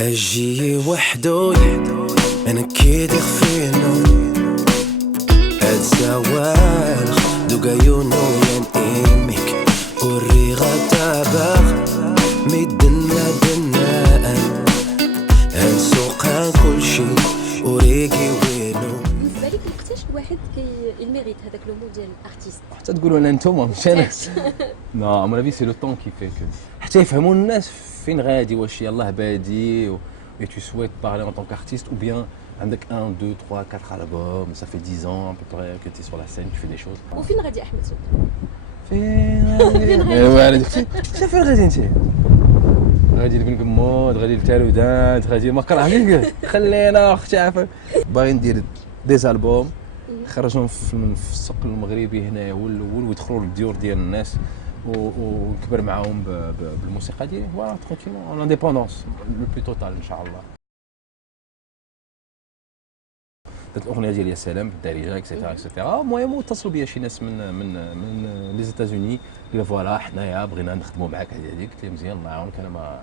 اجي وحدو انا كيدي خفينو هاد زوال دوغا يونو ين ايميك وريغا تاباغ ميدنا دنا انسوقها كل شي وريقي وينو. بالنسبه لك وقتاش الواحد الميريت هذاك لو مود ديال الارتيست؟ حتى تقولوا انا نتوما مش انا. نو مون افي سي لو طون كي في حتى يفهموا الناس فين غادي، واش يلاه بادي et tu souhaites parler en tant qu'artiste ou bien avec 1, 2, 3, 4 albums, ça fait 10 ans à peu près que tu es sur la scène, tu fais des choses. وفين غادي احمد سوق؟ فين غادي انت؟ غادي لبن كمود، غادي لتالودانت، غادي ما كرهنيش خلينا اختي عافاك. باغي ندير دي زالبوم خرجهم في السوق المغربي هنا هو الاول ويدخلوا للديور ديال الناس ونكبر معاهم بالموسيقى ديالي فوالا ترونكيلمون اون انديبوندونس لو بلو توتال ان شاء الله. درت الاغنيه ديال يا سلام بالدارجه اكسيتيرا اكسيتيرا. المهم اتصلوا بيا شي ناس من لي زيتازوني قالوا فوالا حنايا بغينا نخدموا معاك هذيك. قلت لهم مزيان الله يعاونك انا ما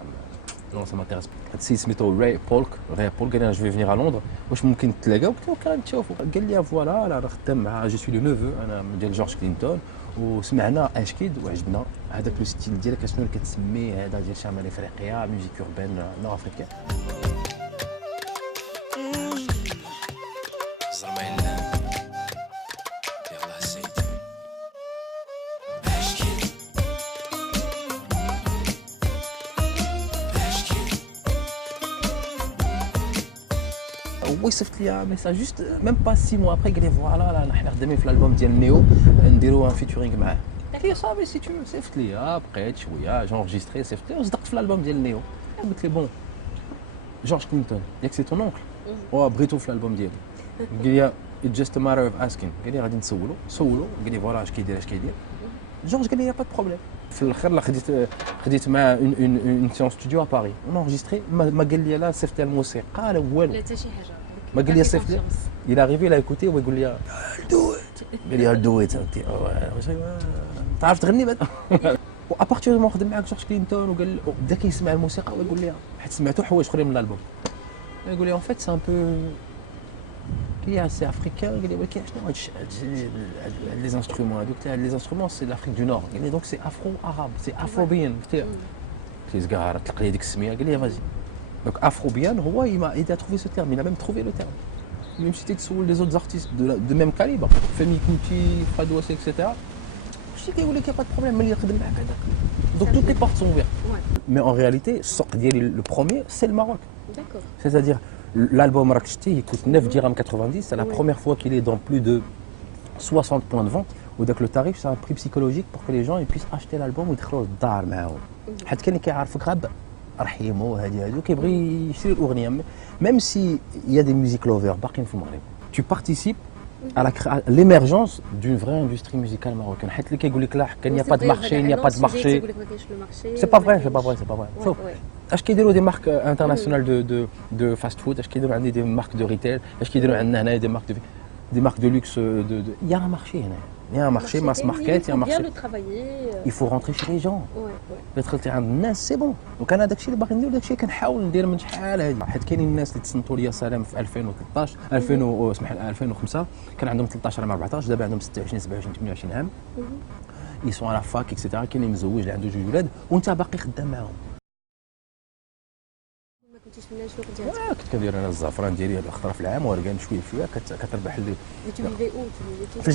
نو سا مانتيريس. هاد السيد سميتو راي بولك قال لي جو في فينير ا لندن واش ممكن نتلاقاو؟ قلت له كان تشوفوا. قال لي فوالا انا خدام مع جو سوي لو نوفو انا ديال جورج كلينتون وسمعنا اشكيد وعجبنا هذاك لو ستيل ديالك شنو اللي كتسميه هذا ديال شمال افريقيا ميوزيك اوربان نور افريكان. هو يصيفط لي ميساج جوست ميم با 6 موا ابري قال لي فوالا حنا خدامين في الالبوم ديال نيو نديرو ان فيتورينغ معاه. قلت له صافي سي تو صيفط لي بقيت شويه جونجستري صيفط لي وصدقت في الالبوم ديال نيو. قلت لي بون جورج كلينتون ياك سي تون اونكل بغيتو في الالبوم ديالي. قال لي ات جاست ماتر اوف اسكين. قال لي غادي نسولو قال لي فوالا اش كيدير جورج. قال لي با بروبليم. في الاخر خديت مع اون سيون ستوديو ا باري ونونجستري ما قال لي لا صيفط لي الموسيقى لا والو لا حتى شي حاجه ما قال لي صيفط لي. il est arrivé il a écouté ويقول لي قال لي دو ات واش تعرف تغني بعد. وابارتير ما خدم معاك جورج كلينتون وقال بدا كيسمع الموسيقى ويقول لي حيت سمعتو حوايج اخرين من الالبوم يقول لي اون فيت سي ان بو قال لي سي افريكان. قال لي ولكن شنو هاد لي انسترومون هادوك تاع لي انسترومون سي لافريك دو نور. قال لي دونك سي افرو عرب سي افروبيان. قلت له زكار طلق لي ديك السميه. قال لي فازي دونك افروبيان هو il a trouvé ce terme il a même trouvé le terme. Même si tu تسول les autres artistes de même calibre Femi Kuti Fado etc. Je dis qu'il y a pas de problème ملي يخدم معاك هذاك. Donc toutes les portes sont ouvertes. Mais en réalité السوق ديالي le premier c'est le Maroc. D'accord. C'est-à-dire l'album راك شتي il coûte 9 dirhams 90. C'est la première fois qu'il est dans plus de 60 points de vente. وداك le tarif c'est un prix psychologique pour que les gens ils puissent acheter l'album ويدخلوا للدار معاهم. حيت كاين اللي كيعرفك غاب رحيمو هادو كيبغي يشري الاغنيه ميم سي يا دي ميوزيك لوفر باقيين في المغرب. Tu participes à l'émergence d'une vraie industrie musicale marocaine. حيت اللي كيقول لك لا كان يا با دو مارشي نيا با دو مارشي سي با فري شوف اش كيديروا دي مارك انترناسيونال دو فاست فود اش كيديروا عندي دي مارك دو ريتيل اش كيديروا عندنا هنايا دي مارك دو لوكس يا مارشي هنا يا مارشي ماس ماركت يا مارشي il faut rentrer chez les gens. دخلتي عند الناس سي بون. دونك انا داكشي اللي باغي ندير داكشي كنحاول ندير من شحال هادي حيت كاينين الناس اللي تصنتوا لي سلام في 2013 2005 كان عندهم 13 عام 14 دابا عندهم 26 27 28 عام يسون على فاك اكسيتيرا. كاين اللي مزوج اللي عنده 2 ولاد وانت باقي خدام معاهم. ما كنتيش من الشغل ديالك؟ كنت كندير انا الزعفران ديالي الاخضر في العام ورقان شويه بشويه كتربح لي في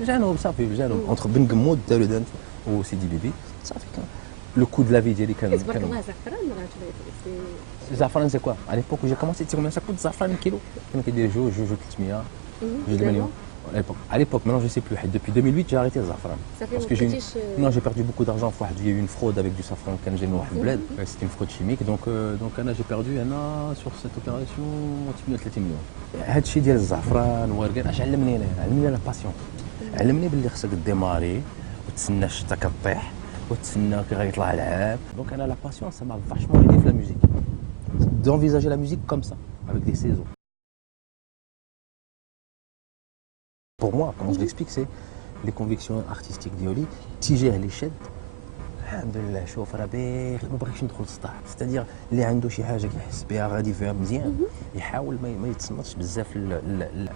الجنوب صافي في الجنوب اونتر بن قمود دارودانت وسيدي بيبي صافي كان لو كو دو لا في ديالي كان تبارك الله زعفران الزعفران سي كوا على ليبوك جي كومونسي تيكون سا كوت الزعفران كيلو كان كيدير 300 2 مليون à l'époque maintenant je sais plus depuis 2008 j'ai arrêté le safran parce que j'ai perdu beaucoup d'argent il y a eu une fraude avec du safran كان جاي من واحد البلاد c'était une fraude chimique donc انا j'ai perdu sur cette opération 38 مليون. هادشي ديال الزعفران ورقان اش علمني لا باسيون. علمني باللي خصك ديماري وتسنى الشتا كطيح وتسنى كي غيطلع العام. دونك انا لا باسيون ça m'a vachement aidé في la musique d'envisager la musique comme ça avec des saisons. Pour moi, comment je l'explique, c'est les convictions artistiques ديالي تجاه لي شد الحمد لله شوف راه باغي ما باغيش ندخل للصداع ستادير اللي عنده شي حاجه كيحس بها غادي فيها مزيان يحاول ما يتصنتش بزاف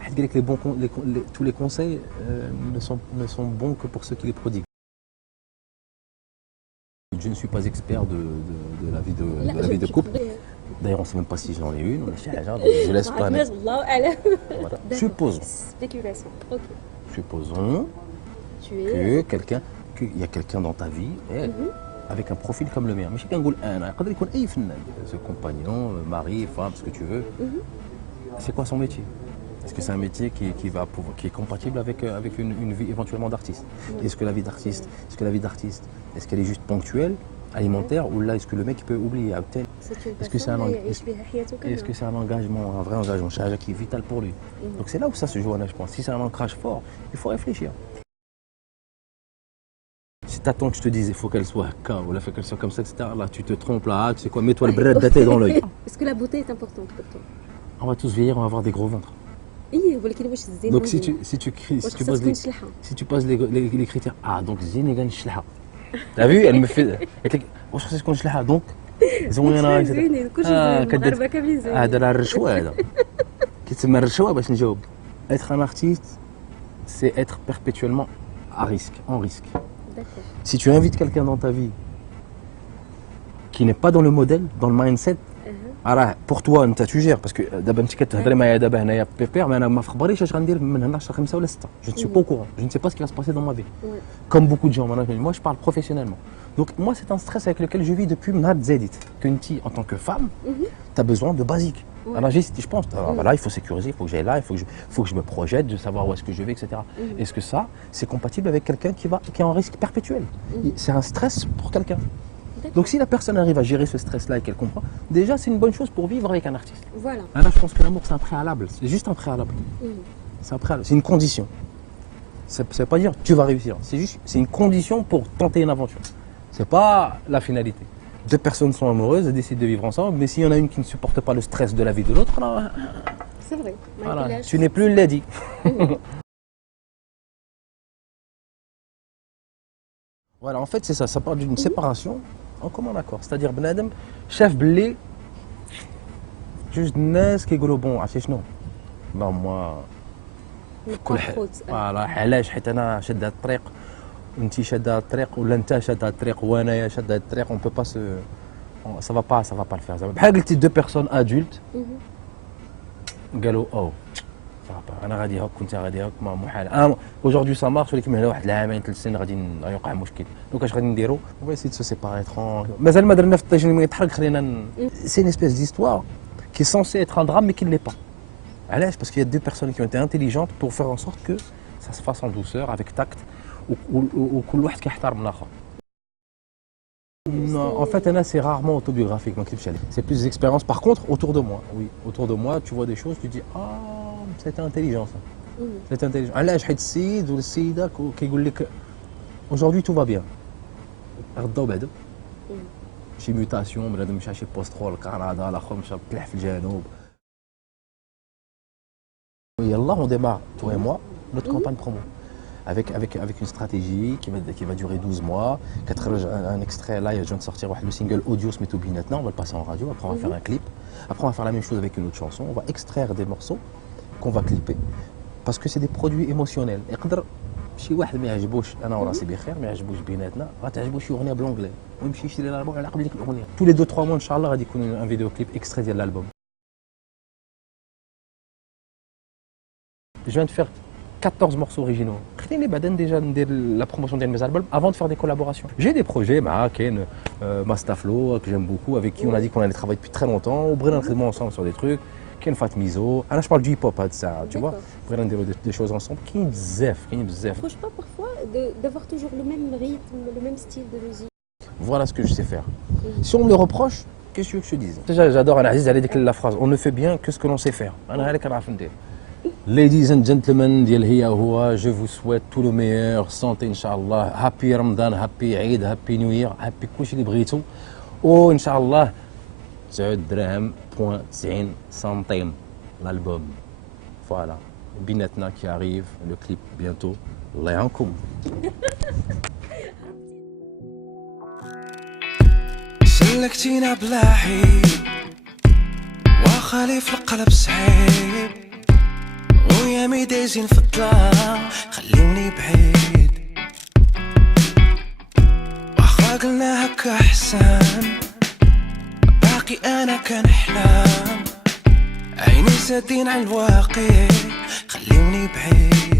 حيت قال لك لي بون تو لي كونساي ne sont bons que pour ceux qui les prodiguent. Je ne suis pas expert de la vie de couple. D'ailleurs, on ne sait même pas si j'en ai une ou شي حاجه je laisse planer. الله اعلم. Voilà. Supposons. Spéculation. Ok. Supposons Tu es. qu'il y a quelqu'un dans ta vie avec un profil comme le mien. ماشي كنقول انا يقدر يكون اي فنان ce compagnon, mari, femme, ce que tu veux. C'est quoi son métier? Est-ce que c'est un métier qui est compatible avec une vie éventuellement d'artiste? Est-ce que la vie d'artiste, est-ce qu'elle est juste ponctuelle, alimentaire, ou là est-ce que le mec peut oublier Est-ce que c'est un engagement, un vrai engagement, c'est un qui est vital pour lui. Donc c'est là où ça se joue, je pense. Si c'est un ancrage fort, il faut réfléchir. Si t'attends que je te dise il faut qu'elle soit K ou il faut qu'elle soit comme ça, etc. Là tu te trompes là, tu sais quoi, mets-toi le bret de tête dans l'œil. Est-ce que la beauté est importante pour toi? On va tous vieillir, on va avoir des gros ventres. ايه ولكن واش الزين Donc مهم؟ si tu poses les critères, ah donc زين يقال نشلحها. T'as vu, elle me fait قالت لك واش خصك تكون نشلحها دونك زوينه زوينين كلشي زوين المغاربه كاملين زوينين. هذا راه الرشوه هذا كيتسمى الرشوه باش نجاوب. Être un artiste, c'est être perpétuellement en risque. D'accord. Si tu invites quelqu'un dans ta vie qui n'est pas dans le modèle, dans le mindset, راه pour toi انت tu gères parce que دابا انت كتهضري معايا دابا هنايا بيبير ما انا ما فخبريش اش غندير من هنا شهر 5 ولا 6. Je ne suis pas au courant. Je ne sais pas ce qui va se passer dans ma vie. Comme beaucoup de gens moi je parle professionnellement. Donc moi c'est un stress avec lequel je vis depuis نهار تزاديت. Kunti en tant que femme, tu as besoin de basique. Alors je pense voilà, il faut sécuriser, il faut que j'aille là, il faut que je me projette, de savoir où est-ce que je vais, etc. Est-ce que ça c'est compatible avec quelqu'un qui est en risque perpétuel? C'est un stress pour quelqu'un. Donc si la personne arrive à gérer ce stress-là et qu'elle comprend, déjà c'est une bonne chose pour vivre avec un artiste. Voilà. Alors je pense que l'amour c'est un préalable, c'est juste un préalable. C'est un préalable, c'est une condition. Ça ne veut pas dire tu vas réussir, c'est une condition pour tenter une aventure. C'est pas la finalité. Deux personnes sont amoureuses et décident de vivre ensemble, mais s'il y en a une qui ne supporte pas le stress de la vie de l'autre, alors C'est vrai. voilà, tu n'es plus lady. Voilà, en fait c'est ça parle d'une séparation en commun accord. C'est-à-dire بنادم شاف باللي جوج الناس كيقولوا بون عرفتي شنو؟ لا ما كل حاجه فوالا علاش حيت انا شاد هاد الطريق وانت شاد هاد الطريق ولا انت شاد هاد الطريق وانايا شاد هاد الطريق اون بو با ça va pas le faire. بحال قلتي دو بيرسون ادولت قالوا او انا غادي هاك كنت غادي هاك ما محال انا اجوردي سا مارش ولكن من هنا واحد العامين 3 سنين غادي يوقع مشكل. دونك اش غادي نديرو اون سي دو سيباري ترون مازال ما درنا في الطاجين اللي يتحرك خلينا سي une espèce d'histoire qui est censée être un drame mais qui ne l'est pas. علاش parce qu'il y a deux personnes qui ont été intelligentes pour faire en sorte que ça se fasse en douceur avec tact وكل واحد كيحترم الاخر. Non, en fait, Anna, c'est rarement autobiographique, c'est plus des expériences. Par contre, autour de moi, oui, autour de moi, tu vois des choses, tu dis ah, c'est intelligent ça. C'est intelligent. علاش حيت السيد ولا السيده كيقول لك aujourd'hui tout va bien. غداو بعدا شي ميوتاسيون بنادم مشى شي بوسترول كندا الاخر مشى طلع في الجنوب. يلا on démarre toi et moi notre campagne promo. Avec une stratégie qui va durer 12 mois. Un extrait là, il vient de sortir le single audio se met au maintenant, on va le passer en radio, après on va faire un clip. Après on va faire la même chose avec une autre chanson, on va extraire des morceaux qu'on va clipper. Parce que c'est des produits émotionnels. يقدر شي واحد ما يعجبوش انا وراسي بخير ما يعجبوش بيناتنا غتعجبو شي اغنيه بالانجلي ويمشي يشري الالبوم على قبل ديك الاغنيه. Tous les 2-3 mois ان شاء الله غادي يكون un vidéo clip extrait ديال l'album. Je viens de faire 14 morceaux originaux. خليني بعدين déjà ندير la promotion de mes albums avant de faire des collaborations. J'ai des projets مع كاين Mastaflo que j'aime beaucoup avec qui on a dit qu'on allait travailler depuis très longtemps وبغينا نخدموا ensemble sur des trucs. كاين فاتميزو انا je parle du hip hop هاد الساعه tu vois. بغينا نديروا des choses ensemble. كاين بزاف. Franchement parfois d'avoir toujours le même rythme, le même style de musique. Voilà ce que je sais faire. Si on me le reproche, qu'est-ce que tu veux que je te dise? Déjà j'adore انا عزيز على ديك la phrase on ne fait bien que ce que l'on sait faire. انا هذا كنعرف ندير. Ladies and gentlemen ديال هي هو je vous souhaite tout le meilleur santé ان شاء الله هابي رمضان هابي عيد هابي نيو يير هابي كلشي اللي بغيتو وان شاء الله 9 دراهم بوان 90 سنتيم l'album voilà بيناتنا qui arrive le clip bientôt الله يعاونكم. سلكتينا بلا عيب وخالي في القلب صعيب ويا ميدايزين في الظلام خليوني بعيد واخا قلنا هكا احسن باقي انا كنحلم عيني سادين على الواقع خليوني بعيد